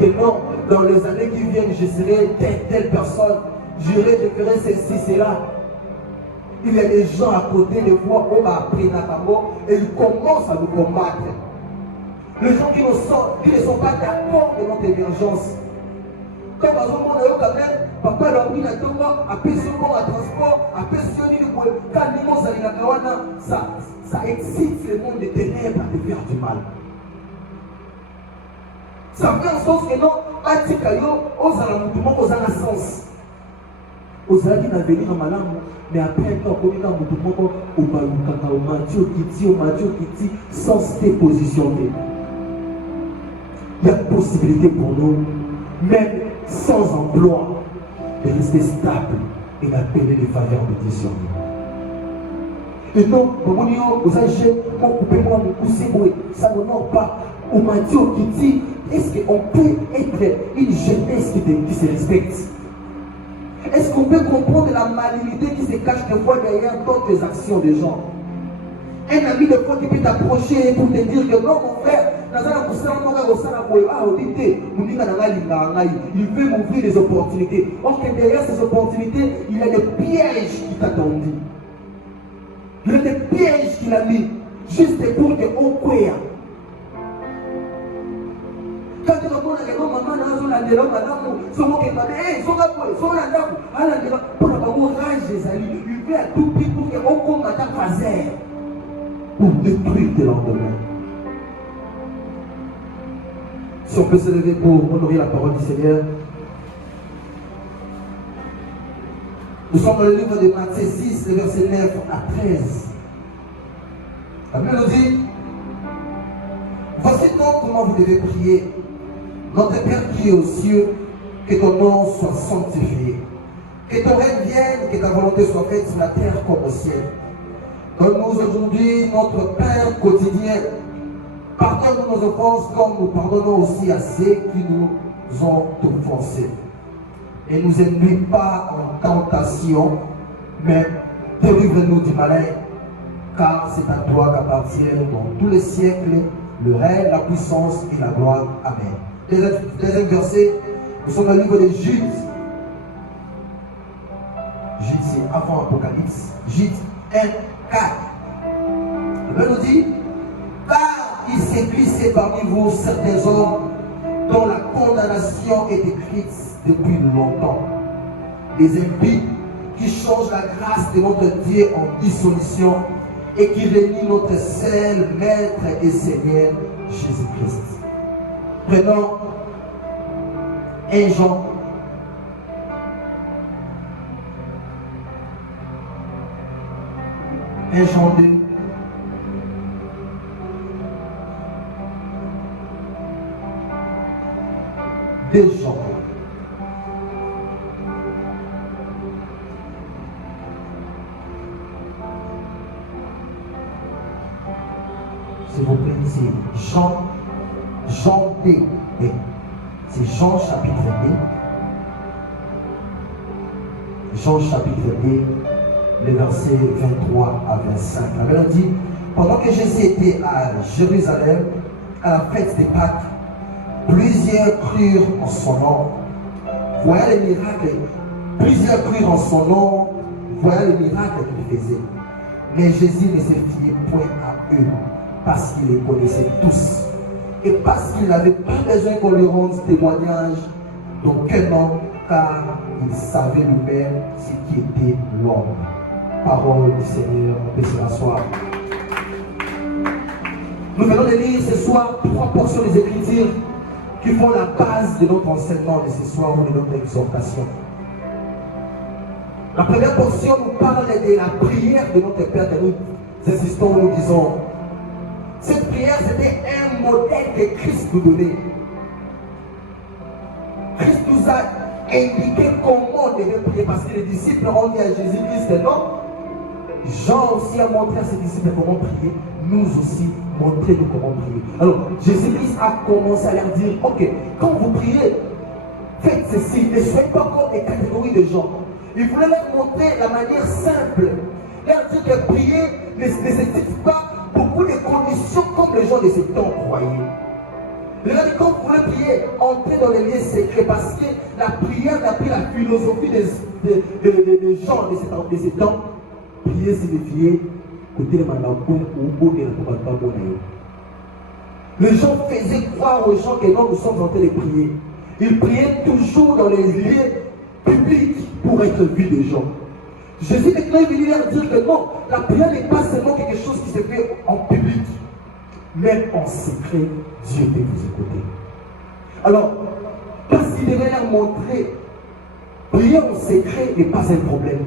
que non, dans les années qui viennent, je serai telle personne, je ferai ceci, cela. Il y a des gens à côté de moi, on va apprendre et ils commencent à nous combattre. Les gens qui ne sont pas d'accord de notre émergence. Comme à ce moment quand même, papa l'a pris la tombe, a pris ce bon à transport, a pris ce ça excite le monde des ténèbres à te faire du mal. Ça fait en sorte que non, Atikayo, aux alamoutumons, aux sens. Aux amis d'avenir en malam, mais après, quand on est dans Moutumoko, au Baroukaka, au Mathieu Kiti, sans se positionner. Il y a possibilité pour nous, même sans emploi, de rester stable et d'appeler les faveurs de Dieu sur nous. Et non, vous avez coupez-moi, ça n'honore pas. Au Mathieu Kiti, est-ce qu'on peut être une jeunesse qui se respecte? Est-ce qu'on peut comprendre la malignité qui se cache des fois derrière d'autres actions des gens? Un ami de fois qui peut t'approcher pour te dire que non, mon frère, il veut m'ouvrir des opportunités. Or que derrière ces opportunités, il y a des pièges qui t'attendent. Il y a des pièges qu'il a mis juste pour que on croie. Quand tu vas voir les gens, maman, il veut à tout prix pour qu'on combatte à fazer pour détruire tes lendemains. Si on peut se lever pour honorer la parole du Seigneur. Nous sommes dans le livre de Matthieu 6, le verset 9 à 13. La Bible nous dit: voici donc comment vous devez prier. Notre Père qui est aux cieux, que ton nom soit sanctifié. Que ton règne vienne, que ta volonté soit faite sur la terre comme au ciel. Donne-nous aujourd'hui notre pain quotidien. Pardonne-nous nos offenses comme nous pardonnons aussi à ceux qui nous ont offensés. Et nous induis pas en tentation, mais délivre-nous du malin, car c'est à toi qu'appartiennent dans tous les siècles le règne, la puissance et la gloire. Amen. Deuxième verset, nous sommes dans le livre de Jude. Jude, c'est avant Apocalypse. Jude 1, 4. La Bible nous dit: car il s'est glissé parmi vous certains hommes dont la condamnation est écrite depuis longtemps. Des impies qui changent la grâce de notre Dieu en dissolution et qui réunit notre seul Maître et Seigneur Jésus-Christ. Prenons 1 Jean. 1 Jean 2. Jean. S'il vous plaît, c'est Jean 2. C'est Jean chapitre 2. Jean chapitre 2, les versets 23 à 25. La Bible dit: pendant que Jésus était à Jérusalem, à la fête des Pâques, plusieurs crurent en son nom. Voyant les miracles, plusieurs crurent en son nom, voyant les miracles qu'il faisait. Mais Jésus ne se fiait point à eux, parce qu'il les connaissait tous. Et parce qu'il n'avait pas besoin qu'on lui rende témoignage d'aucun homme, car il savait lui-même ce qui était l'homme. Parole du Seigneur, on peut se rasseoir. Nous venons de lire ce soir 3 portions des Écritures qui font la base de notre enseignement de ce soir ou de notre exhortation. La première portion nous parle de la prière de notre Père que nous insistons, nous disons. Cette prière, c'était un modèle que Christ nous donnait. Christ nous a indiqué comment on devait prier parce que les disciples ont dit à Jésus-Christ non. Jean aussi a montré à ses disciples comment prier. Nous aussi, montrez-nous comment prier. Alors, Jésus-Christ a commencé à leur dire: ok, quand vous priez, faites ceci. Ne soyez pas comme des catégories de gens. Il voulait leur montrer la manière simple. Leur dire que prier ne nécessite pas beaucoup de conditions comme les gens de ce temps croyaient. Il a dit, quand vous voulez prier, entrez dans les lieux secrets, parce que la prière n'a plus la philosophie des gens de ces temps. Prier signifie côté de les gens faisaient croire aux gens que nous sommes en train de prier. Ils priaient toujours dans les lieux publics pour être vus des gens. Jésus est venu leur dire que non, la prière n'est pas seulement quelque chose qui se fait en public. Même en secret, Dieu peut vous écouter. Alors, parce qu'il devait leur montrer, prier en secret n'est pas un problème.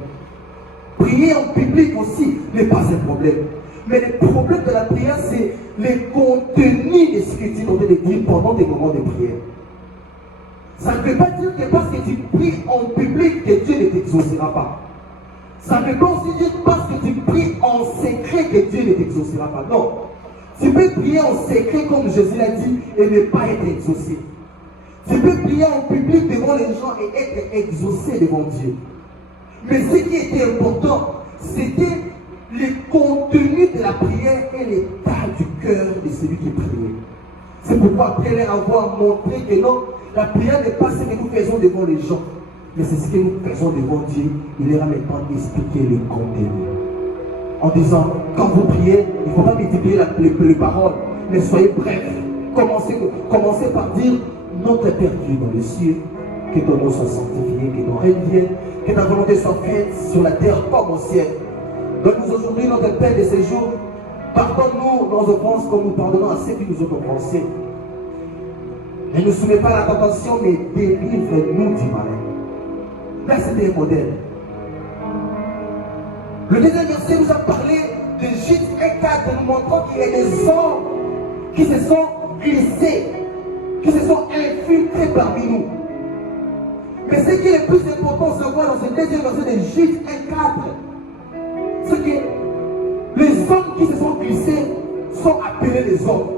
Prier en public aussi n'est pas un problème. Mais le problème de la prière, c'est le contenu de ce que tu es en train de dire pendant des moments de prière. Ça ne veut pas dire que parce que tu pries en public que Dieu ne t'exaucera pas. Ça ne veut pas aussi dire parce que tu pries en secret que Dieu ne t'exaucera pas. Non. Tu peux prier en secret comme Jésus l'a dit et ne pas être exaucé. Tu peux prier en public devant les gens et être exaucé devant Dieu. Mais ce qui était important, c'était le contenu de la prière et l'état du cœur de celui qui priait. C'est pourquoi après leur avoir montré que non, la prière n'est pas ce que nous faisons devant les gens, mais c'est ce que nous faisons devant Dieu. Il leur a maintenant expliqué le contenu. En disant, quand vous priez, il ne faut pas multiplier les paroles, mais soyez brefs. Commencez par dire, notre Père Dieu dans les cieux, que ton nom soit sanctifié, que ton règne vienne, que ta volonté soit faite sur la terre comme au ciel. Donne-nous aujourd'hui notre pain de ces jours. Pardonne-nous nos offenses comme nous pardonnons à ceux qui nous ont offensés. Ne nous soumets pas à la tentation, mais délivre-nous du malin. Là, c'était un modèle. Le deuxième verset nous a parlé de Jude 1:4, nous montrant qu'il y a des hommes qui se sont glissés, qui se sont infiltrés parmi nous. Mais ce qui est le plus important, c'est voir dans ce deuxième verset de Jude 1:4, c'est que les hommes qui se sont glissés sont appelés les hommes.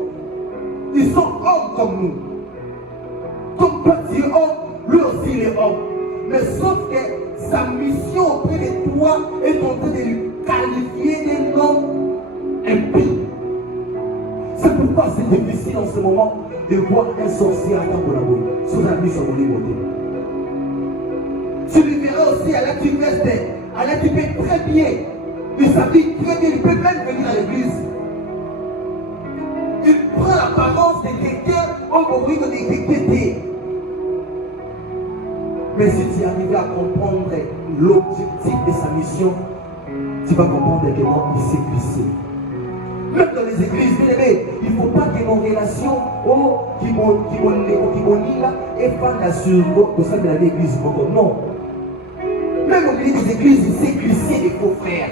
Ils sont hommes comme nous. Comme toi tu es homme, lui aussi il est homme. Mais sauf que sa mission auprès de toi est en train de lui qualifier d'un homme impie. C'est pourquoi c'est difficile en ce moment de voir un sorcier à Tambourabo. Son ami sont volés monter. Tu lui verras aussi à l'activité. À l'activité très bien. Il s'habille très bien. Il peut même venir à l'église. Il prend l'apparence de quelqu'un au bruit de quelqu'un. Mais si tu arrives à comprendre l'objectif de sa mission, tu vas comprendre que non, il s'est glissé. Même dans les églises, bien aimés, il ne faut pas que nos relations qui vont et pas sur sein de l'église. Non. Même au milieu des églises, il s'est glissé des faux frères.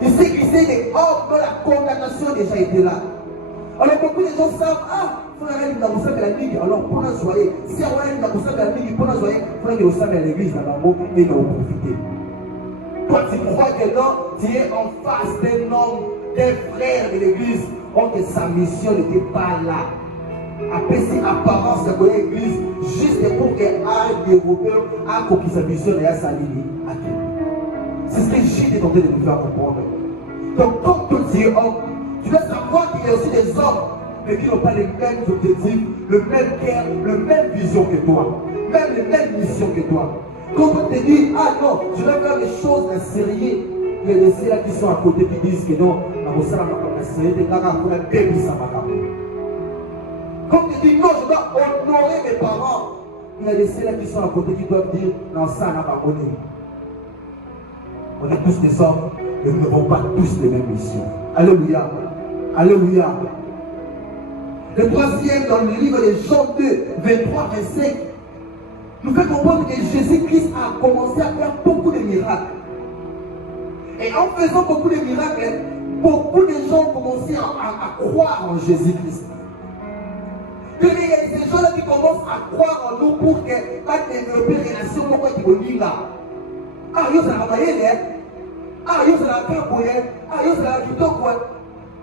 Il s'est glissé des hommes dont la condamnation déjà été là. Alors beaucoup de gens savent, alors pour la soirée, si on a une pour la soirée, il faut que vous savez à l'église et nous profiter. Quand tu crois que non, tu es en face d'un homme, d'un frère de l'église, or que sa mission n'était pas là. Après cette apparence de l'église, juste pour qu'elle aille développer, pour que sa mission n'ait sa ligne à Dieu. C'est ce que Jésus est en train de nous faire comprendre. Donc, comme toi tu es homme, tu dois savoir qu'il y a aussi des hommes, mais qui n'ont pas les mêmes objectifs, le même cœur, la même vision que toi, même les mêmes missions que toi. Quand on te dit, ah non, je vais faire des choses en sérieux, il y a des ceux-là qui sont à côté qui disent que non, quand on te dit non, je dois honorer mes parents, il y a des ceux-là qui sont à côté qui doivent dire, non, ça n'a pas connu. On est tous des hommes, mais nous n'avons pas tous les mêmes missions. Alléluia. Alléluia. Le troisième, dans le livre de Jean 2, 23, 25, nous fait comprendre que Jésus-Christ a commencé à faire beaucoup de miracles. Et en faisant beaucoup de miracles, beaucoup de gens ont commencé à croire en Jésus-Christ. Il y a ces gens-là qui commencent à croire en nous pour qu'ils développer une relation pour qu'ils vont dire là. Ah, yo, ça va bien, ah, yo, ça va bien, ah, yo, ça va bien, quoi.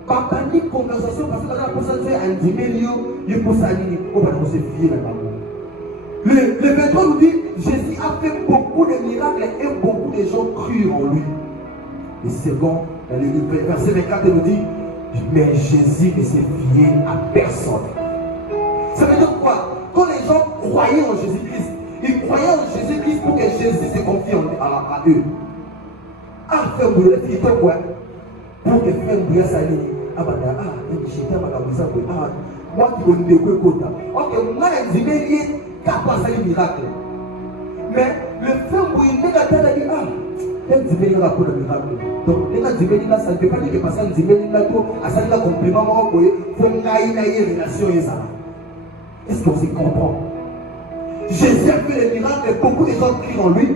Papa, ni conversation, parce que quand la personne fait un 10 millions, il faut s'aligner, on va se fier là-bas. Le 23 nous dit, Jésus a fait beaucoup de miracles et beaucoup de gens crurent en lui. Et second, le verset 24 nous dit, mais Jésus ne s'est fié à personne. C'est dire quoi? Quand les gens croyaient en Jésus-Christ, ils croyaient en Jésus-Christ pour que Jésus se confie à eux. Ah, frère Bouya, il fait quoi? Pour que frère Bouya s'aligne. Ah, bah, j'étais à ma cabine, ah, moi qui connais des côtés. Ok, moi, je vais dire qu'à un miracle. Mais le frère Bouya, il a dit, ah, il dit, il a pour le miracle. Donc, il a dit, ça ne peut pas dire que parce qu'il dit, il a tout, à ça, il a compliment, il faut qu'il y ait une relation. Est-ce qu'on s'y comprend? Jésus a fait les miracles et beaucoup de gens crient en lui,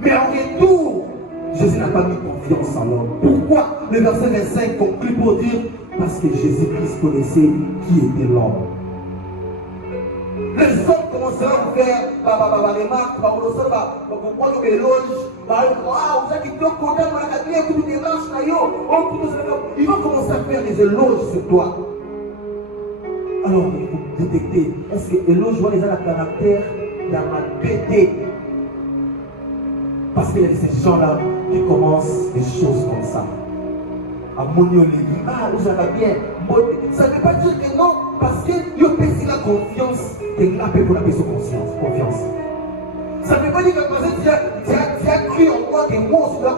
mais en retour, Jésus n'a pas mis confiance en l'homme. Pourquoi? Le verset 25 conclut pour dire parce que Jésus-Christ connaissait qui était l'homme. Les hommes commenceront à vous faire des remarques, vous prendre des éloges, vous avez dit que ils vont commencer à faire des éloges sur toi. Alors, il faut détecter, est-ce que l'éloge voit les a le caractère d'un malpété? Parce qu'il y a ces gens-là qui commencent des choses comme ça. À mon Dieu, ah, vous avez bien. Ça ne veut pas dire que non, parce que Dieu pèse la confiance, et là, pour la personne confiance. Ça ne veut pas dire que tu as cru en toi, que moi aussi, là,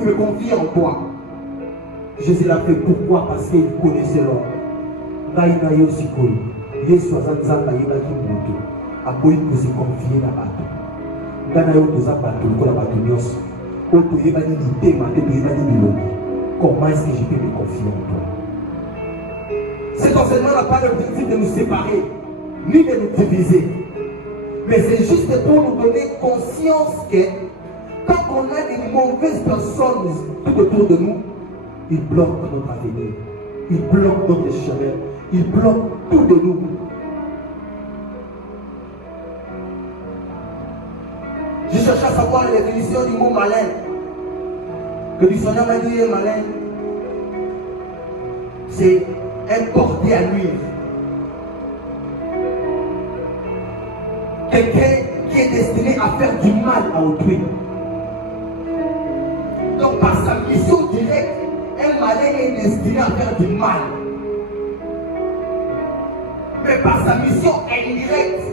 je me confie en toi. Jésus l'a fait pourquoi? Parce qu'il connaissait l'homme. Naïna aussi connu. Yesu azanzanga yebaki moto. Aboyi se confier na bato. Ngana yo toza bato lokola bato nyonso. Oyo toyebani litema te toyebani biloko. Comment est-ce que je peux me confier en toi? Cet enseignement n'a pas l'objectif de nous séparer, ni de nous diviser. Mais c'est juste pour nous donner conscience que quand on a des mauvaises personnes tout autour de nous, ils bloquent notre avenir. Ils bloquent notre chemin. Ils bloquent tout de nous. Je cherche à savoir la définition du mot malin. Le dictionnaire m'a dit malin, c'est un porté à nuire. Quelqu'un qui est destiné à faire du mal à autrui. Donc par sa mission directe, un malin est destiné à faire du mal. Mais par sa mission indirecte,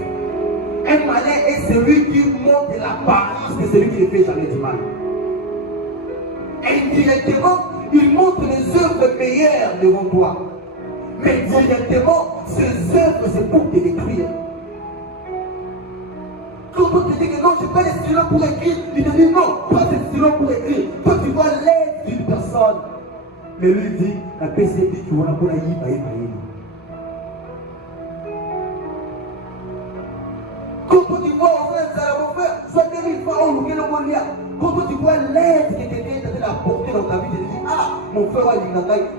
un malin est celui qui montre l'apparence de celui qui ne fait jamais du mal. Indirectement, il montre les œuvres meilleures devant toi. Mais directement, ces œuvres, c'est pour te détruire. Quand on te dit que non, je n'ai pas les stylos pour écrire, il te dit non, pas de stylos pour écrire. Toi, tu vois l'aide d'une personne. Mais lui dit, la PC dit, tu vois la pour la y. Quand tu vois en fait, ça va faire, soit 2000 fois, on oublie le monde. Quand tu vois l'aide que quelqu'un est en train d'apporter dans ta vie, tu te dis, ah, mon frère,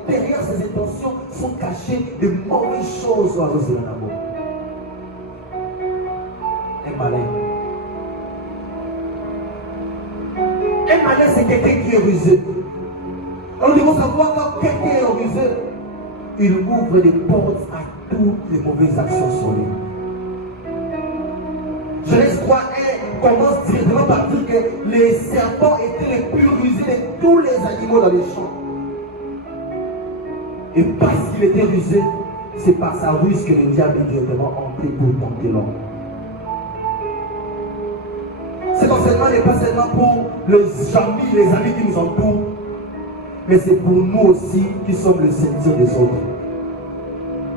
derrière ses intentions sont cachées de mauvaises choses dans l'amour. Un malin. Un malin, c'est quelqu'un qui est rusé. Alors, il faut savoir quand quelqu'un est rusé, il ouvre des portes à toutes les mauvaises actions sur lui. Genèse 3 commence directement par dire que les serpents étaient les plus rusés de tous les animaux dans les champs. Et parce qu'il était rusé, c'est par sa ruse que le diable est directement entré pour tenter l'homme. Cet enseignement n'est pas seulement pour les amis qui nous entourent, mais c'est pour nous aussi qui sommes le sentir des autres.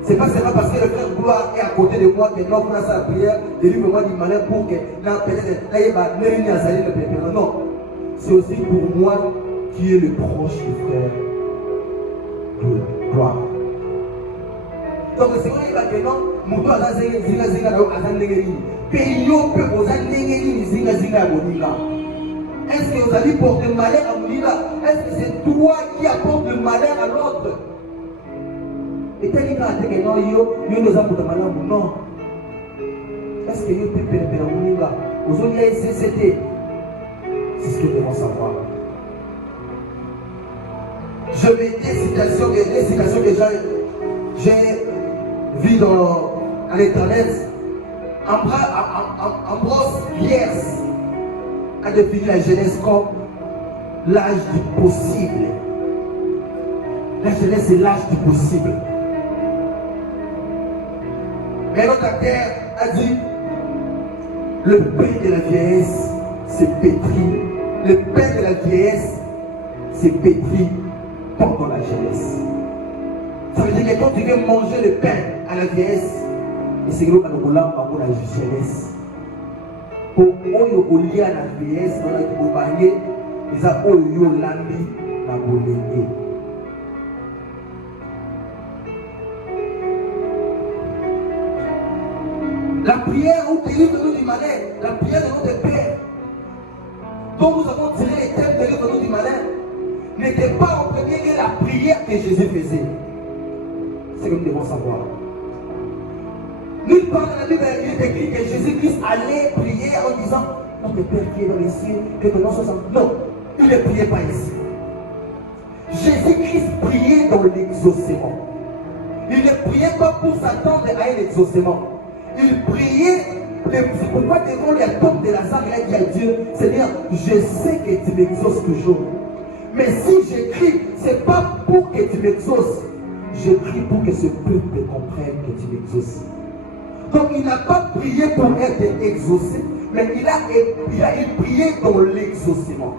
C'est pas seulement parce que le frère Gloire est à côté de moi que non, on a sa prière, de lui, moi, du malin pour que non. C'est aussi pour moi qui est le proche du frère Gloire. Donc, c'est vrai que non, mon toit a zinga Payo peut vous amener zinga zinga bonita. Est-ce que vous allez porter malheur à Moulina? Est-ce que c'est toi qui apporte le malheur à l'autre? Et tel que non, nous avons de malheur ou non? Est-ce que vous pouvez perdre Moulina? Vous avez un CCT. C'est ce que nous devons savoir. Je mets des citations que j'ai vues à l'internet. Ambrose Bierce a défini la jeunesse comme l'âge du possible. La jeunesse, c'est l'âge du possible. Mais notre terre a dit, le pain de la vieillesse, c'est pétri. Le pain de la vieillesse, c'est pétri pendant la jeunesse. Ça veut dire que quand tu viens manger le pain à la vieillesse, c'est que nous avons la jeunesse. Pour eux, il y a la vieillesse, dans la compagnie, ils ont eu l'ami, la bolée. La prière où délivre-nous du malin, la prière de notre Père, dont nous avons tiré les thèmes de délivre-nous du malin, n'était pas en premier lieu la prière que Jésus faisait. C'est que nous devons savoir. Nulle part dans la Bible, il est écrit que Jésus-Christ allait prier en disant, notre Père qui est dans les cieux, que ton nom soit saint. Non, il ne priait pas ici. Jésus-Christ priait dans l'exaucement. Il ne priait pas pour s'attendre à un exaucement. Il priait, c'est pourquoi devant la tombe de Lazare, il a dit à Dieu, Seigneur, je sais que tu m'exauces toujours. Mais si j'écris, ce n'est pas pour que tu m'exauces. J'écris pour que ce peuple comprenne que tu m'exauces. Donc il n'a pas prié pour être exaucé, mais il a prié dans l'exaucement.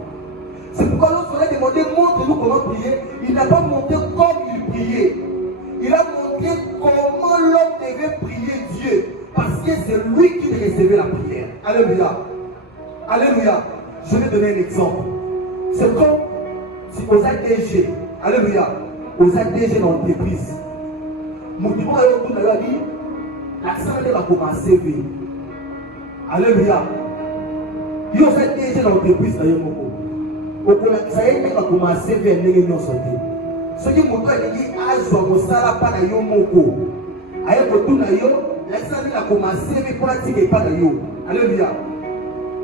C'est pourquoi lorsqu'on a demandé, montre-nous comment prier, il n'a pas montré comme il priait. Il a montré comment l'homme devait prier Dieu. Parce que c'est lui qui recevait la prière. Alléluia. Alléluia. Je vais donner un exemple. C'est comme si aux ADG, alléluia, aux ADG dans l'entreprise. Mon dimanche, il a dit, l'accent va commencer. Alléluia. Il y a aux ADG dans l'entreprise. Ça y est, il va commencer à faire les gens sauter. Ce qui m'a dit, ah, je vais me faire pas de yomoko. Aïe, l'accent va commencer à faire pas de yo. Alléluia.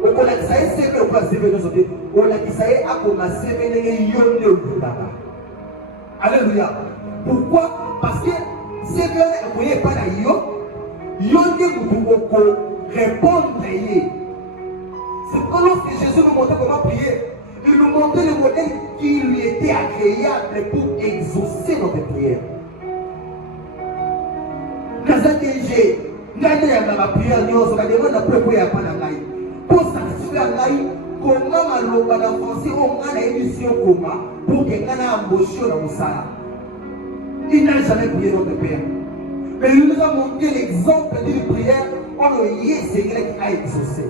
Au Kola Kisaï, c'est que le président de sauter. Au Kola Kisaï a commencé à faire les yomoko. Alléluia. Pourquoi? Parce que si vous ne voyez pas de yo, yomoko répondre. C'est pourquoi lorsque Jésus nous montrait comment prier, il nous montrait le modèle qui lui était agréable pour exaucer notre prière. Kazakeje, nani ya ma prière nyoso ka demanda pour ya pa na ngai. Pour satisfaire ngai, comment maloba na français on a na émission comment pour que kana embauché na musala. Il n'a jamais prié notre Père. Mais il nous a montré l'exemple d'une prière où le c'est qui a exaucé.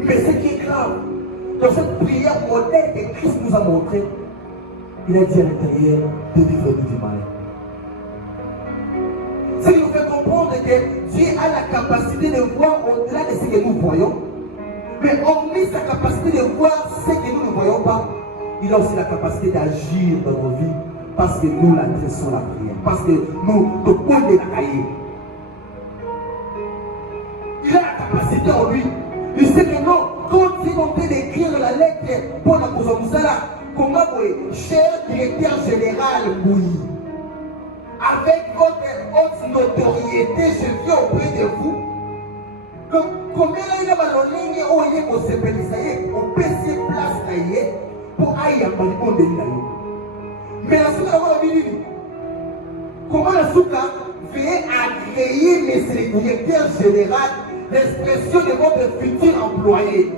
Mais ce qui est grave, dans cette prière modèle que Christ nous a montré, il a dit à l'intérieur, délivre-nous du mal. Ça nous fait comprendre que Dieu a la capacité de voir au-delà de ce que nous voyons. Mais hormis sa capacité de voir ce que nous ne voyons pas, il a aussi la capacité d'agir dans nos vies parce que nous l'adressons la prière. Parce que nous, le point de la cahier. Il a la capacité en lui. Il sait que non, quand il est en train d'écrire la lettre pour la cause de Moussala, comment vous, cher directeur général Bouyi, avec votre haute notoriété, je viens auprès de vous. Combien il y a ballonné où il est au CPNISAE, au PC Place pour aïe à Malikon de l'Inaï. Mais la souka va venir. Comment la souka veut agréer mes directeurs généraux l'expression de votre futur employé?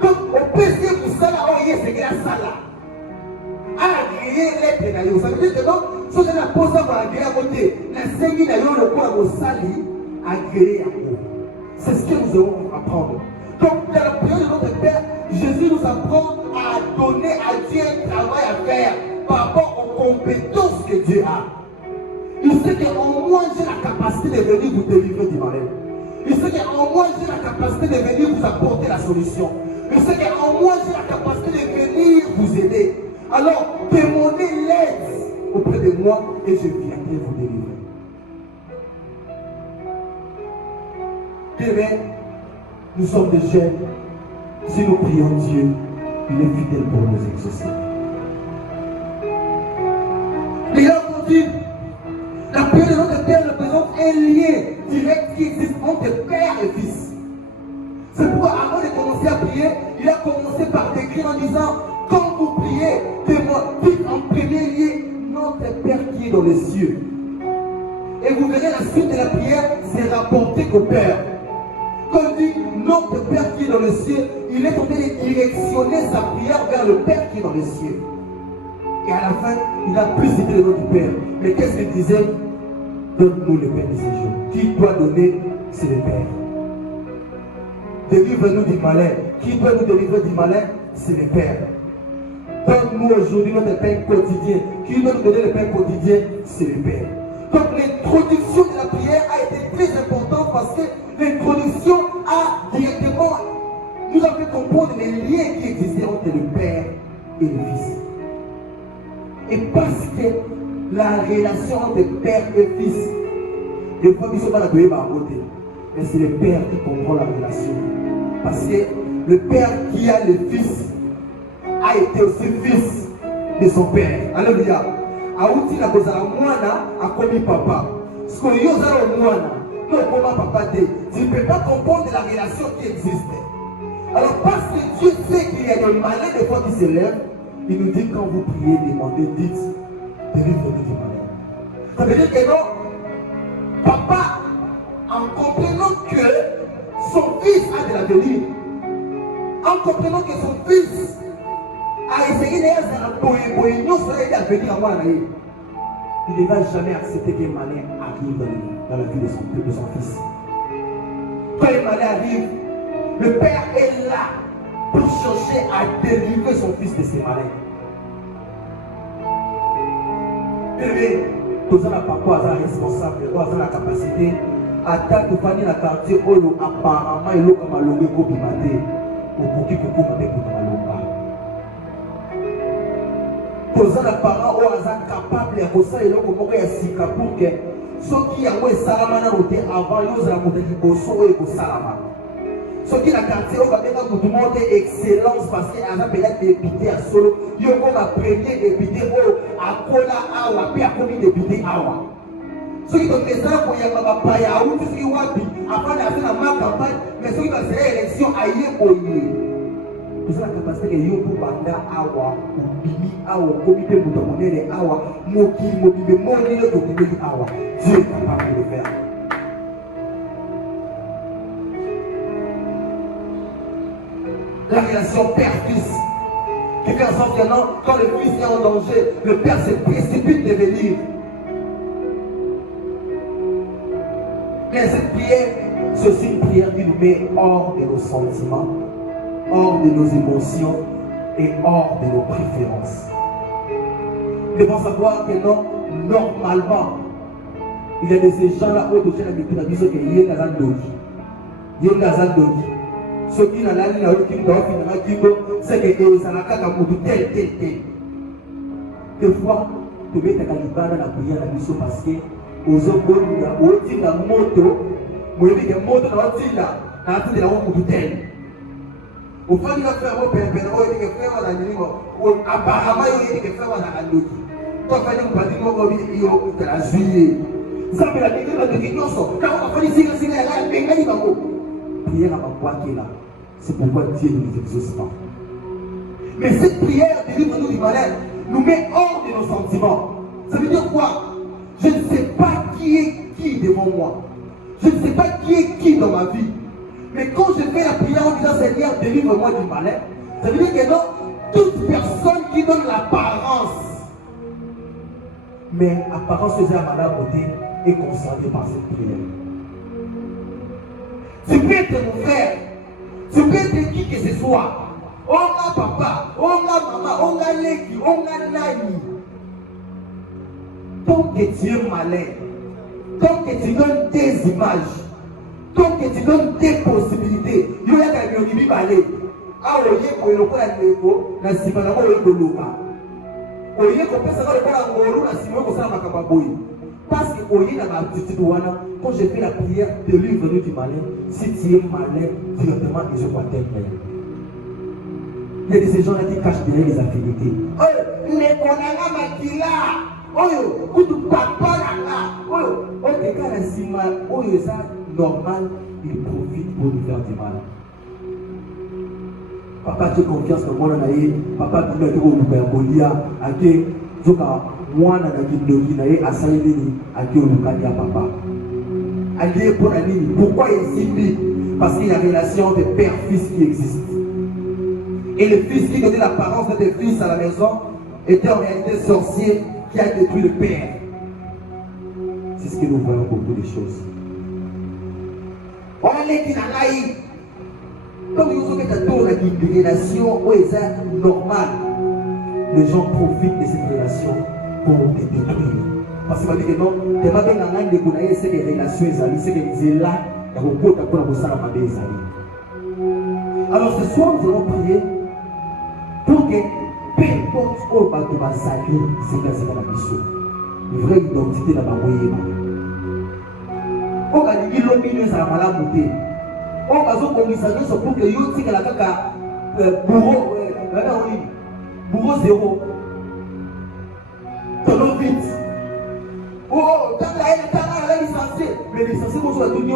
Donc, au PC Moussala, c'est grâce à là. Agréer l'être d'ailleurs. Ça veut dire que non, si je la pose à agréer à côté, la saigne d'ailleurs le quoi au sali, agréer à vous. C'est ce que nous devons apprendre. Donc, dans la prière de notre Père, Jésus nous apprend à donner à Dieu un travail à faire par rapport aux compétences que Dieu a. Il sait qu'en moi, j'ai la capacité de venir vous délivrer du malheur. Il sait qu'en moi, j'ai la capacité de venir vous apporter la solution. Il sait qu'en moi, j'ai la capacité de venir vous aider. Alors, demandez l'aide auprès de moi et je viendrai vous délivrer. Demain, nous sommes des jeunes. Si nous prions Dieu, il est fidèle pour nous exaucer. Il a dit, la prière de notre Père représente un lien direct qui existe entre Père et Fils. C'est pourquoi avant de commencer à prier, il a commencé par décrire en disant, quand vous priez, dites en premier lieu, notre Père qui est dans les cieux. suite de la prière, c'est rapporté au Père. Quand on dit notre Père qui est dans le ciel, il est en train de directionner sa prière vers le Père qui est dans le ciel. Et à la fin, il a plus cité le nom du Père. Mais qu'est-ce qu'il disait? Donne-nous le Père de ces jours. Qui doit donner? C'est le Père. Délivre-nous du malin. Qui doit nous délivrer du malin? C'est le Père. Donne-nous aujourd'hui notre pain quotidien. Qui doit nous donner le pain quotidien? C'est le Père. Donc l'introduction de la prière a été très importante parce que l'introduction a directement nous a fait comprendre les liens qui existaient entre le Père et le Fils. Et parce que la relation entre Père et Fils, des fois, ils ne sont pas là à côté. Mais c'est le Père qui comprend la relation. Parce que le Père qui a le Fils a été aussi fils de son Père. Alléluia. Aouti na kozala mwana akomi papa. Ce que yo zala mwana, no koma papa te. Tu ne peux pas comprendre la relation qui existe. Alors parce que Dieu sait qu'il y a des malins des fois qui se lèvent, il nous dit quand vous priez, demandez, dites, délivre-nous du malin. Ça veut dire que non, papa, en comprenant que son fils a de l'avenir, en comprenant que son fils a essayé de il ne va jamais accepter qu'un malin arrive dans la vie de son fils. Quand un malin arrive, le Père est là pour chercher à délivrer son fils de ses malins. Tous les papas sont responsables, ils ont la capacité à attaquer le quartier où apparemment il est comme un logo pour bimater ou pour qui pour bimater pour malonga. Tous les parents sont capables de faire ça pour que ceux qui ont été salamana avant, ils ont été bosso et salama. Ceux qui ont quartier où tout le monde est excellence parce qu'ils ont peut-être député à solo, ils ont comme premier député à Kola Awa, puis à commis député Awa. Ceux qui ont fait ça pour y avoir un paya ou tout ce qui est wapi, après d'avoir ma campagne, mais ceux qui ont fait l'élection à Yéboye. Vous avez la capacité de yo pour banda awa ou bimi awa comité moutonné awa moki mobibe moni le document awa. Dieu est capable de le faire. La relation père-fils qui fait en sorte que non, quand le fils est en danger, le père se précipite de venir. Mais cette prière, c'est aussi une prière qui nous met hors de nos sentiments, hors de nos émotions et hors de nos préférences. Nous devons savoir que non, normalement, il y a de ces gens-là où il y a des gens qui sont Il y a des gens ceux qui n'ont pas de c'est que ça n'a qu'à tel. Des fois, tu mets ta calibane à la prière à la mission parce que aux hommes, il y a une moto, il y a une moto dans la ville, il y a une tel. Au fond, il y a fait un peu de temps, il y a fait un peu de temps, apparemment, il y a fait un peu de temps. Toi, quand il y a un peu de temps, il y a juillet. Ça fait la minute de temps, quand on fait ici, il y a un peu de temps. Prière à ma voix qui est là. C'est pourquoi Dieu ne nous exauce pas. Mais cette prière, délivre-nous du malin, nous met hors de nos sentiments. Ça veut dire quoi? Je ne sais pas qui est qui devant moi. Je ne sais pas qui est qui dans ma vie. Mais quand je fais la prière en disant Seigneur, délivre-moi du malin, ça veut dire que non, toute personne qui donne l'apparence, mais apparence faisait à madame beauté, est concernée par cette prière. Tu peux être mon frère, tu peux être qui que ce soit. On a papa, on a maman, on a l'équipe, on a l'ami. Tant que tu es malin, tant que tu donnes des images, tant que tu donnes des possibilités, il y a quelqu'un qui vit malin. Ah, on y est pour le coup, la sipana, on est pour l'eau. On y est pour le coup, la sipana, on est pour l'eau. Parce que quand je fais la prière, délivre-nous du malin. Si tu es malin, directement, ils vont t'aider. Il y a de ces gens-là qui cachent derrière les affinités. Oh, les konanga makila. Oh, kutu papa là. Oh, les gars, la sima. Oh, ça normal, ils profitent pour nous faire du mal. Papa, tu as confiance dans moi, papa, tu as confiance dans moi, moi na kindoki na ye asaleli aki olukani ya papa allié pour la ligne. Pourquoi ici? Parce qu'il y a une relation de père-fils qui existe. Et le fils qui donnait l'apparence d'être fils à la maison était en réalité sorcier qui a détruit le père. C'est ce que nous voyons pour toutes les choses. On a les qui n'ont comme nous avons une relation où c'est normal, les gens profitent de cette relation pour te détruire. Parce que non, tu n'as pas besoin de connaître ces relations, c'est que c'est là, il y a beaucoup de choses qui sont. Alors ce soir, nous allons prier pour que peu importe où tu vas saluer, c'est la mission. Une vraie identité dans ma moyenne. On a dit que l'homme est à la beauté. On a dit que c'est pour que vous ayez la bourreau zéro. Ton vite. Oh, quand la licencié, mais licencié, vous avez dit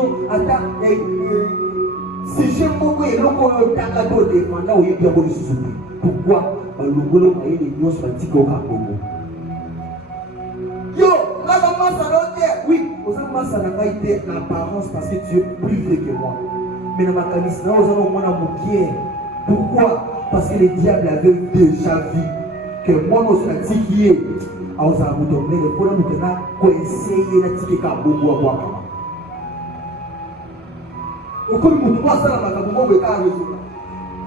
si j'aime beaucoup et l'on peut t'accorder pendant où il y a beaucoup de soucis. Pourquoi? Le boulot a eu des news sur le TikTok à Congo. Yo, la maman, ça doit dire. Oui, aux enfants, ça n'a pas été l'apparence parce que tu es plus vieux que moi. Mais dans ma famille, nous avons moins d'amour. Pourquoi? Parce que le diable avait déjà vu que moi, nous sommes tiqués. Alors, ça va vous donner le problème de la essayer de tiquer à beaucoup à voir. Au comme nous devons ça dans ma maman,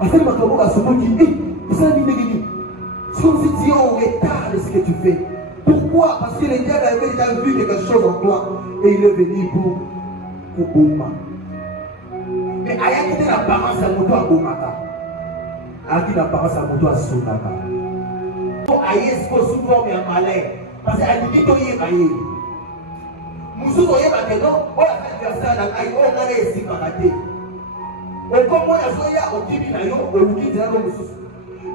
parce que ma maman va se dire, vous avez dit, c'est comme si tu es en retard de ce que tu fais. Pourquoi? Parce que le diable avait déjà vu quelque chose en toi et il est venu pour Bouma. Mais il a quitté l'apparence à Moto à Boumaka. Il a quitté l'apparence à Moto à Sonaka. Aïe, ce qu'on souvent met un malin. Parce qu'il a dit qu'il y a aïe. Nous sommes maintenant, on a fait l'adversaire dans l'aïe, on a réussi par la tête. On commence à jouer au Tibi Nayo, au Luki de la Romusous.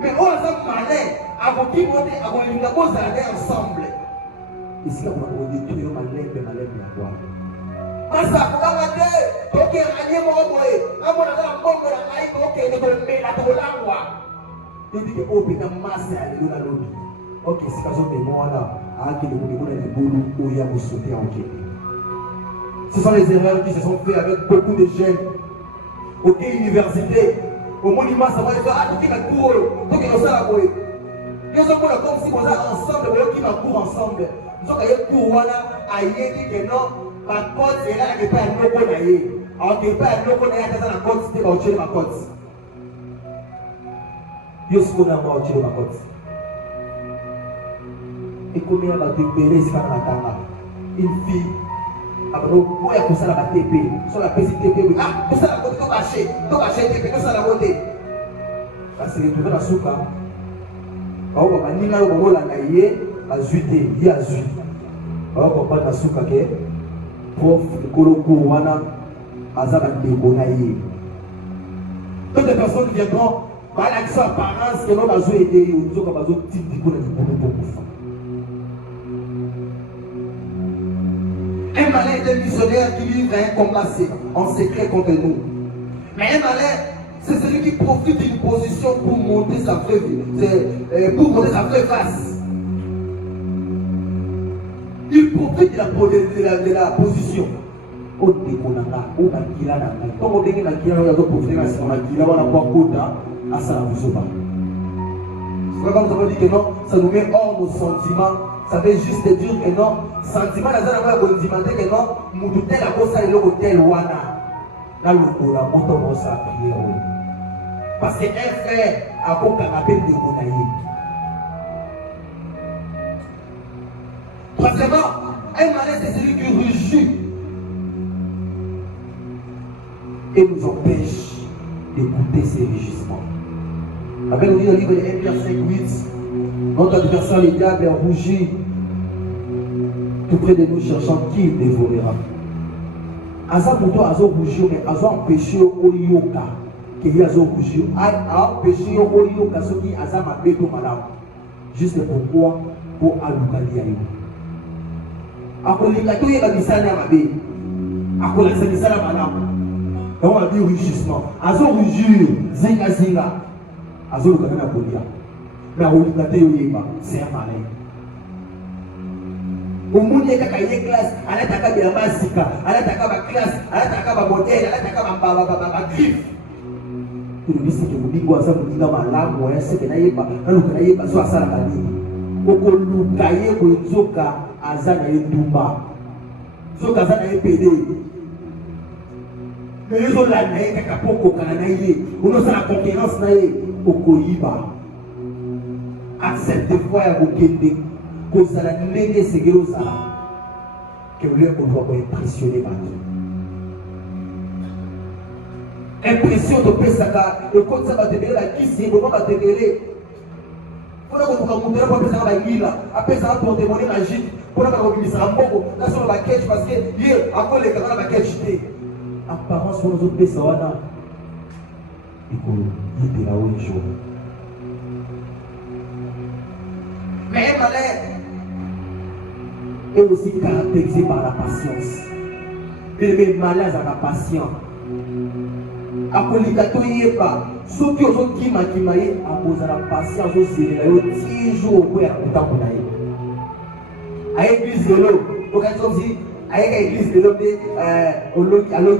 Mais on a fait malin, à vous qui monter, à vous les ensemble. Ici, on va détruire malin, mais malin, mais à toi. Masa, pour la tête, ok, allié mon boy, à mon avis, bon, on a aïe, ok, on va mettre la tola. Il dit que, oh, putain, masse, elle est dans la lobby. Ok, c'est pas ça, mais moi là, à qui le monde est boulot, où il y a vous sauter en quai. Ce sont les erreurs qui se sont faites avec beaucoup de jeunes. Ok, université, au monument, ça va être ah, qui m'a couru, donc il y a ça à courir. Ils sont comme si on a ensemble, qui m'a couru ensemble. Ils ont gagné pour voilà, aïe, dit que non, ma côte est là, elle n'est pas un loco d'ailleurs. Alors qu'il n'est pas un loco d'ailleurs, dans la côte, c'était pour tuer ma côte. Yo suis qu'on a mort tuer ma côte. Et combien va débérer ce qu'on a une fille. Alors, où est-ce que ça va TP? Sur la petite TP, ah, tout ça la côté, tout caché TP, tout ça la côté. Parce que tu veux la souka. Alors, on va dire que on va la naïe, la zuité, il y a zuit. Alors, on va pas la souka que prof, le coloko, wana, azaba dégonaïe. Toutes les personnes viendront, par l'accent apparence, que l'on va jouer aider, ou nous avons besoin de type de boulot pour nous. Un malin est un missionnaire qui livre un combat en secret contre nous. Mais un malin, c'est celui qui profite d'une position pour monter sa vraie vie, pour monter sa vraie face. Il profite de la position. On déconnaît, on a qui là, quand on déconne qui là, on a profité de on a qui là, on a pas quota à ça vous sauve. C'est comme ça veut dire que non, ça nous met hors nos sentiments. Ça veut juste dire que non, sentiment dans un endroit que non, nous tel à cause de l'hôtel wana. Là, le courant, on commence à prier. Parce qu'un frère a comme canapé de Monaï. Troisièmement, un malin, c'est celui qui rejure et nous empêche d'écouter ses rugissements. Avec nous dit dans le livre de 1 Pierre 5:8. Notre adversaire, le diable, rougit tout près de nous, cherchant qui il dévorera. Aza Mouto a rougir, mais a empêché au yoga. Qu'il y a rougir, a empêché au yoga, ce qui a ma bête au madame. Juste pourquoi? Pour Aloukalia. Après, il y a tout le misala à ma bête. Après, il y a misala à madame. Et on a dit rugissement. Azo rougir, zinga zinga. Azo le canal à Kolia. Mais c'est un malin. Au monde, il y a des classes, il y a des classe, alataka ba modèle, alataka ba griffe. Tout le lycée que vous dites quoi ça vous dit dans ma langue, ouais, c'est que naïba, naïba soit ça la bani. Oko lukaye ko zoka azana etumba. Zoka azana epede. Mais les autres là naïka kapoko kana naïe, on a la concurrence naïe, oko yiba. Accepte fois ya kokende, ko sala ndenge segelo sala. Que vous on doit impressionner Dieu. Impression de Pesaka, et quand ça va te la qui c'est, comment va te guérir. Pour que vous montrez pour Pesaka va y là, après ça va pour témoigner magique, pour que vous finissez en bon, là sur la catch parce que hier, après les gars, la catch était. Apparence sur nos autres Pesaka, et qu'on y était là où il joue. Mais malin, est aussi caractérisé par la patience. Et le malin à la patience. Akolikato yeba, ceux qui ont qui makimaye, à cause de la patience aussi, il y a 10 jours pour y avoir temps pour aller. À l'église de l'eau, au cas où dit, à l'église de l'eau, à l'eau,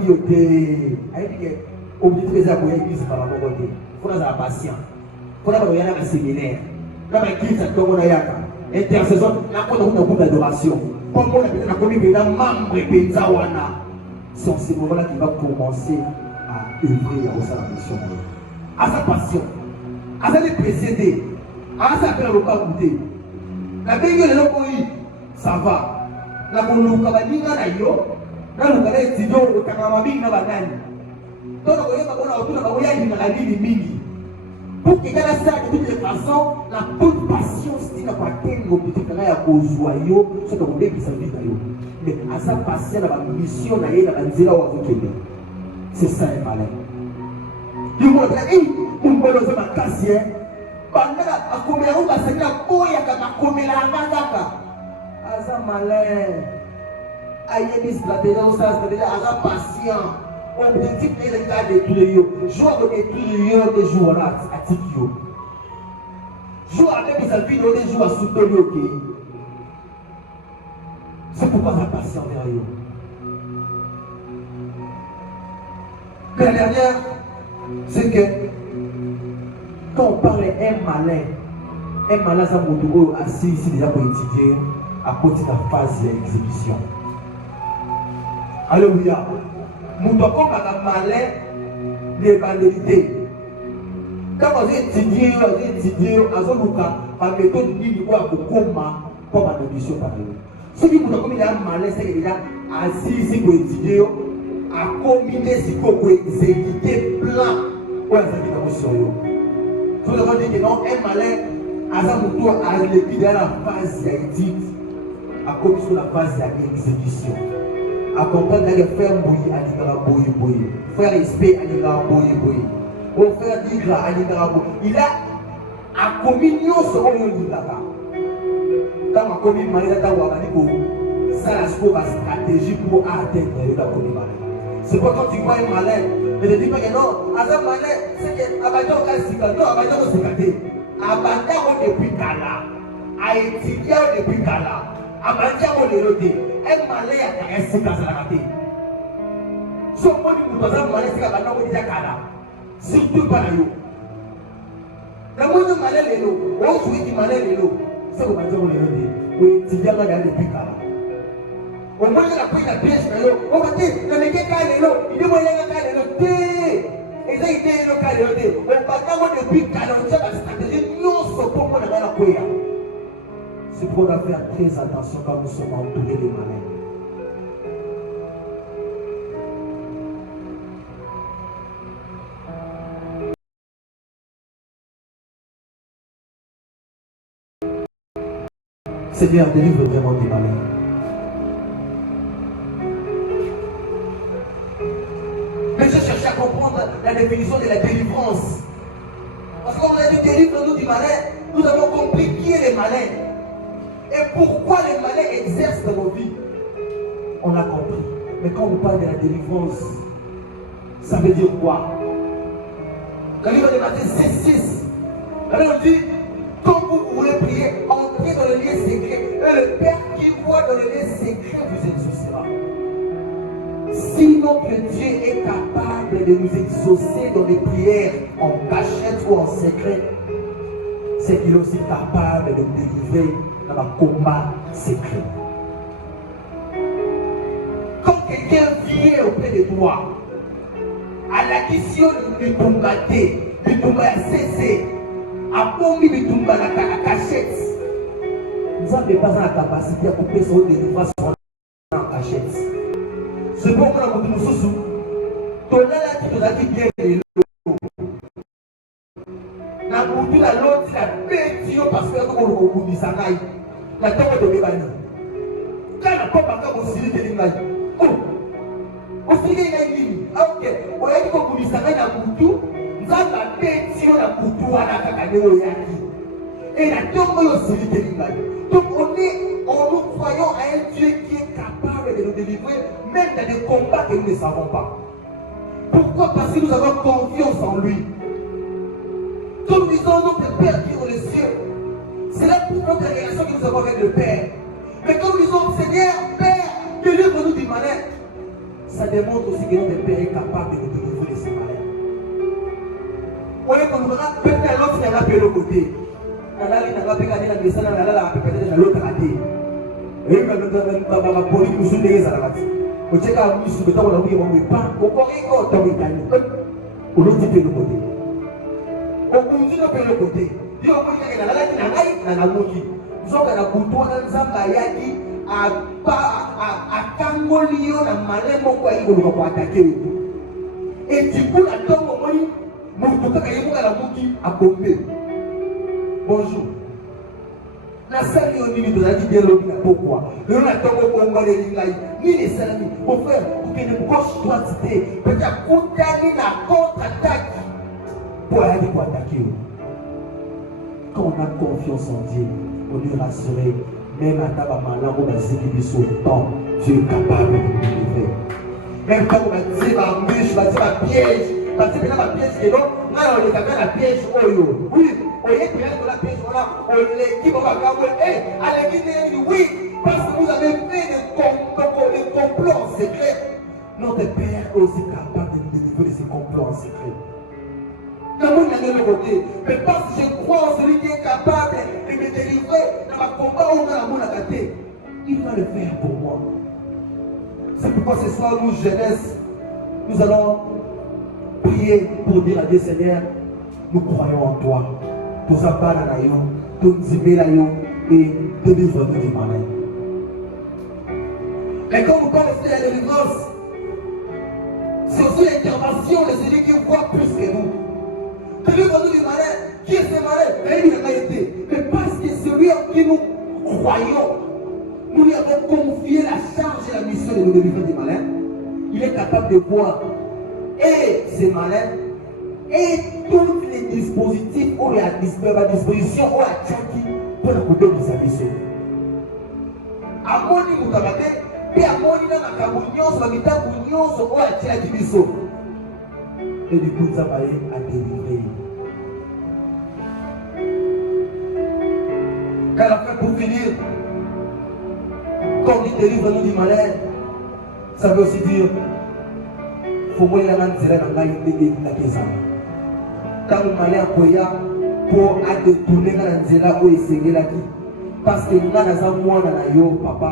on dit très à l'église par la volonté. Il faut avoir la patience. Il faut avoir un séminaire. Là, l'église, c'est comme on a yaka. Intercession, là, on a un groupe d'adoration. Comme on a peut-être la commune, il y a un membre de Penzawana. C'est en ce moment-là qu'il va commencer à œuvrer à sa mission. À sa passion. À sa précédé. À sa faire le pas goûter. La baigne de l'eau, ça va. La mouluka baninga na yo. La mouluka étudiant au Kakamaming na banani. Donc, on a autour de la voyage de la vie de Mingi. Pour qu'il y ait ça de toutes les façons, la bonne patience dit n'a pas qu'elle au petit frère au joyau, ce qu'on veut sa vie d'ailleurs. Mais à sa patience, la mission n'a rien à dire au Québec. C'est ça un malin. Il m'a dit, on va le faire cassier. Pendant à combien on va se faire boya comme combien la mazaka. À sa malin. Aïe, mis la décision, ça c'est déjà à sa patience. On peut dire que les gars de tous les jours, jouer avec tous les jours des jours là, à Tikio. Jouer avec sa vie, des jours à soutenir le pays. C'est pourquoi ça passe en derrière. La dernière, c'est que quand on parle un malin, ça m'a assis ici déjà pour étudier à côté de la phase d'exécution. Alléluia. Nous devons faire malin des valérités. Quand on étudie, on a une méthode qui est comme ma ambition par exemple. Ce qui nous a malin, c'est qu'il a assis ici pour étudier, à combiner ce pour exécuter plein pour les sur eux. Tout le monde dit que non, un malin, à l'étude dans la phase d'étude, à commission de la phase d'exécution. À comprendre que faire bouillir à l'égard bouillir, faire respect à l'égard bouillir, ou faire dire à l'égard bouillir. Il a à communion sur le l'égard. Quand ma commune m'a dit que ça la stratégie pour atteindre la commune. C'est pourquoi quand tu vois un malin, mais ne dis pas que non, à un malin, c'est que Abadjan Kassika, non, Abadjan Sikate, Abadjan depuis Kala, à étudier depuis Kala. Abadjan le rodé. Un malin a un cycle à la raté. Si on dit que nous avons malin, c'est qu'Abadjan déjà Kala. Surtout par eux. La moindre malin est l'eau. On joue du malin est l'eau. C'est Abadjan le rodé. Oui, tu viens de depuis Kala. Au moins, il a pris la pièce, on va dire, le mec est calé, il dit, moi, il est calé, et ça, il est calé, on va pas depuis calé, on tient la stratégie, non, c'est pour moi, la couille. C'est pour faire très attention quand nous sommes entourés de malins. Seigneur, délivre vraiment des malins. Mais je cherche à comprendre la définition de la délivrance. Parce qu'on a dit délivre-nous du malin, nous avons compris qui est le malin. Et pourquoi les malins exercent dans nos vies. On l'a compris. Mais quand on parle de la délivrance, ça veut dire quoi? Quand il va de Matthieu 6, alors on dit, quand vous voulez prier, entrez dans le lieu secret. Et le Père qui voit dans le lieu secret vous exaucera. Si notre Dieu est capable de nous exaucer dans des prières en cachette ou en secret, c'est qu'il est aussi capable de nous délivrer dans un combat secret. Quand quelqu'un vient auprès de toi, à la question de Tumbate, de Tumbate cessé, à Pombi de Tumbate la cachette, nous n'avons pas la capacité à couper son délivrance en cachette. C'est pourquoi nous avons dit, tu as dit bien les lots. Nous avons dit la l'autre, la bête, parce que nous avons dit que Sanaï, la tombe de Bébani. Quand on n'a pas encore aussi de l'image, oh, aussi il y a une ligne. Ok, on a dit que nous Sanaï n'a pas tout, nous avons la bête, on a tout, on a kakane oyaki. Et la tombe aussi de l'image. Donc on nous croyons à un Dieu qui est capable de nous délivrer, même dans des combats que nous ne savons pas. Pourquoi? Parce que nous avons confiance en lui. Comme disons notre Père qui est dans les cieux, c'est là pour notre relation que nous avons avec le Père. Mais comme nous disons, Seigneur, Père, délivre-nous du malin, ça démontre aussi que notre Père est capable de nous délivrer de ces malins. Vous voyez qu'on nous rappelle à l'autre, il y a un l'autre côté. Il y a un peu de l'autre côté. Et il y a un peu de police, il y a un peu de au Tchèque, il y a un peu de pain, au Corée, au Italie, au l'autre côté. Au Burundi, au l'autre côté. Il y a un peu de nous avons un bouton dans Zambayaki à Kangolio, dans Malemo, pour attaquer. Et du coup, la tombe au moins, mon papa est à la mouki à Bombay. Bonjour. La salle est au niveau de la vie de pourquoi? Le tombe au Congo de l'Ingaï, ni les salami. Mon frère, pour que nous gauche droite, peut-être condamner la contre-attaque pour aller pour attaquer. Quand on a confiance en Dieu, on est rassuré. Même à Tabamala, on a dit qu'il est sur le temps. Dieu est capable de nous délivrer. Même quand on a dit ma bûche, on a dit ma piège, on a dit ma piège, et donc, on a dit la piège, oui, on est bien dans la piège, on l'équipe, on va faire, à l'équipe, oui, parce que vous avez fait des complots en secret. Notre Père est aussi capable de nous délivrer de ces complots en secret. Mais parce que je crois en celui qui est capable de me délivrer dans ma combat où on a mon attaqué, il va le faire pour moi. C'est pourquoi ce soir, nous, jeunesse, nous allons prier pour dire à Dieu, Seigneur, nous croyons en toi. Pour ça, et délivre-nous du malin. Mais quand vous parlez de la délivrance, c'est aussi l'intervention de celui qui voit plus que nous. Délivre-nous du malin. Qui est ce malin? Il n'a été. Mais parce que celui en qui nous croyons, nous lui avons confié la charge et la mission de nous délivrer du malin. Il est capable de voir et ces malins et tous les dispositifs ou à disposition ou à Tchaki pour la couper de sa mission. À mon niveau, et à mon niveau, à mon niveau, ou à Tchaki mission. Et du coup, ça va aller à délivrer. Car la fin, pour finir, quand on dit délivre-nous du malin, ça veut aussi dire faut que la main de la quand le malin a pour détourner la nzela où il là parce que nous avons moi dans yo papa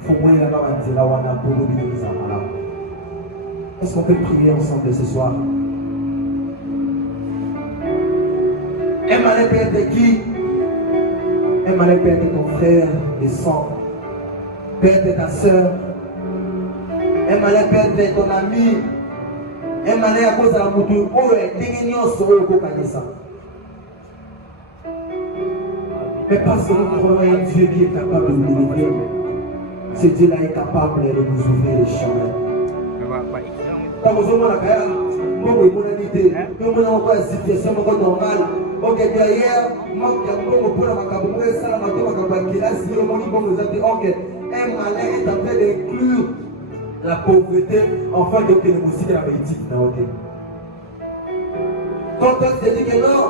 faut que la main de nzela wana pour nous dire ça voilà. Est-ce qu'on peut prier ensemble ce soir? Un malin peut être qui? Un malin peut être ton frère et sang, peut être ta soeur. Un malin peut être ton ami. Un malin à cause de la mouture. Oh, mais parce que nous croyons un Dieu qui est capable de nous délivrer, ce Dieu-là est capable de nous ouvrir les chemins. Quand vous avez la carrière, vous avez une situation normale. Ok, derrière, un malin est en train d'inclure la pauvreté, enfin de que le musique de la politique. Quand on se dit que non,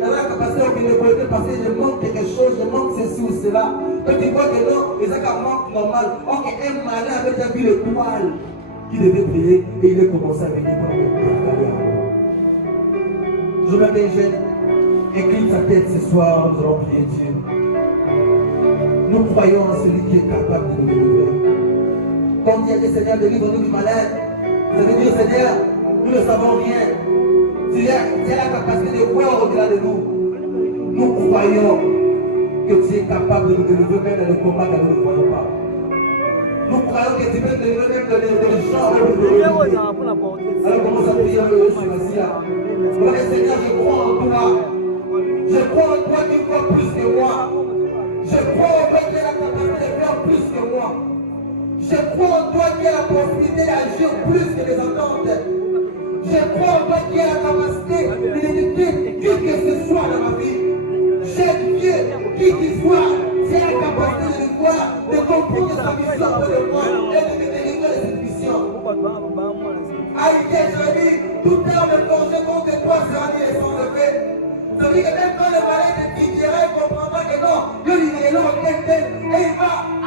dans la capacité de pauvreté parce que je manque quelque chose, je manque ceci ou cela. Quand tu vois que non, les actes manquent normal. Ok, un malin avait déjà vu l'étoile qui devait prier et il est commencé à venir pour me regarder. Je me mets jeune, incline ta tête ce soir, nous allons prier Dieu. Nous croyons en celui qui est capable de nous délivrer. Quand il y a des Seigneurs, délivre-nous du malade. Vous avez dit au Seigneur, nous ne savons rien. Tu as la capacité de voir au-delà de nous. Nous croyons que tu es capable de nous délivrer même dans le combat que nous ne voyons pas. Nous croyons que tu peux nous délivrer même dans les champs où nous ne voyons pas. Alors commence à prier le Seigneur. Voilà Seigneur, je crois en toi. Je crois en toi qui vois plus que moi. Je crois en toi qui a la capacité de faire plus que moi. Je crois en toi qui a la possibilité d'agir plus que les attentes. Je crois en toi qui a la capacité d'éduquer qui que ce soit dans ma vie. J'aime Dieu, qui qu'il soit, tu as la capacité de le voir, de comprendre sa mission pour le moi et de me délivrer de cette mission. Aïe, je dis, tout terme de danger contre toi sera mis et sans lever. Ça veut dire que même quand le malade te dira, il comprendra que non, Dieu lui est là, et il va